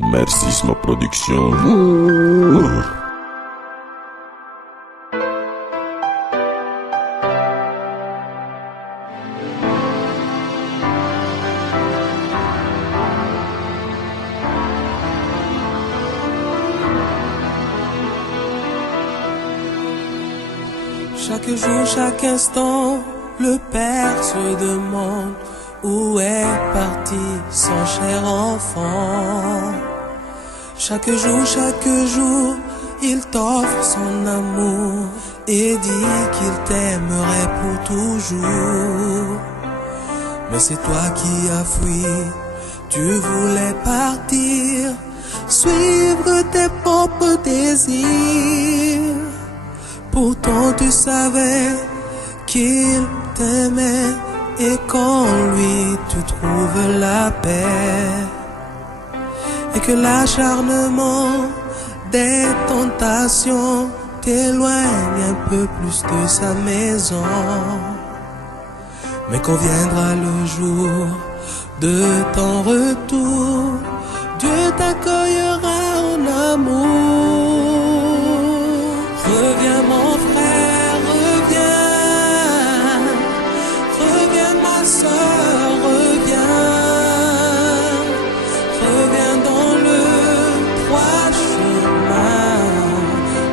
Mercisme Production. Chaque jour, chaque instant, le Père se demande où est parti son cher enfant. Chaque jour, il t'offre son amour et dit qu'il t'aimerait pour toujours. Mais c'est toi qui as fui, tu voulais partir, suivre tes propres désirs. Pourtant tu savais qu'il t'aimait et qu'en lui tu trouves la paix. Et que l'acharnement des tentations t'éloigne un peu plus de sa maison. Mais quand viendra le jour de ton retour, Dieu t'accueillera en amour. Reviens mon frère, reviens, reviens ma soeur, reviens, reviens dans le droit chemin,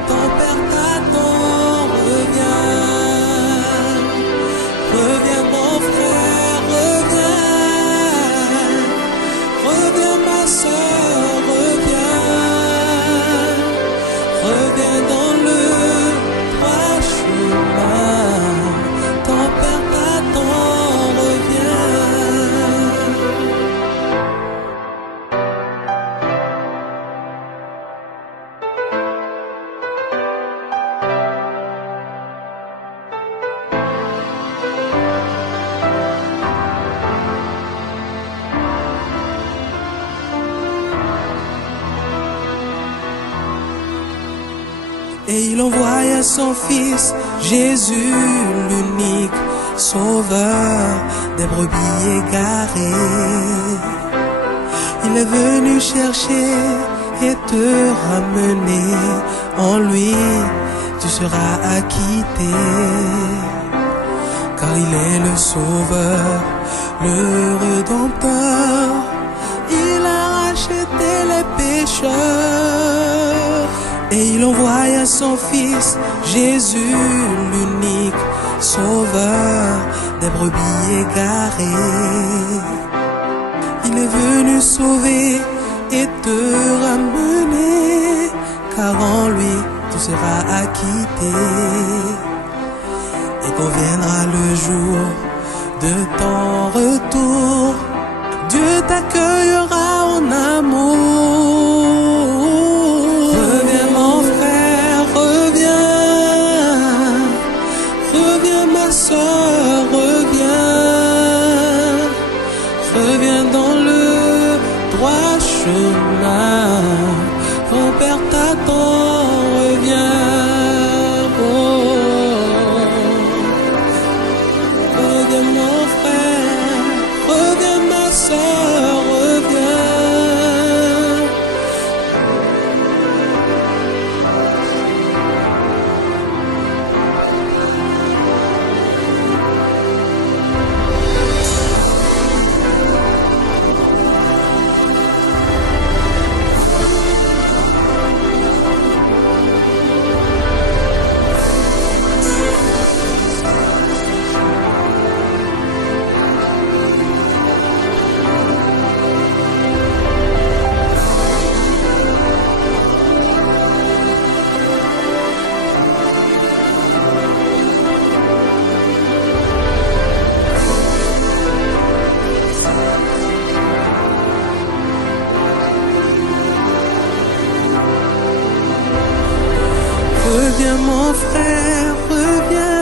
ton Père t'attend, reviens, reviens mon frère, reviens, reviens ma soeur, reviens, reviens dans le Et il envoya son fils, Jésus l'unique, sauveur des brebis égarées. Il est venu chercher et te ramener, en lui tu seras acquitté. Car il est le sauveur, le rédempteur, il a racheté les pécheurs. Et il envoya son fils, Jésus l'unique, sauveur des brebis égarées. Il est venu sauver et te ramener, car en lui tu seras acquitté. Et quand viendra le jour de ton retour, Dieu t'accueillera en amour. Reviens mon frère, reviens, reviens ma soeur, reviens, reviens dans le droit chemin, ton Père t'attend, reviens, oh, reviens mon frère, reviens ma soeur, reviens. Reviens mon frère, reviens.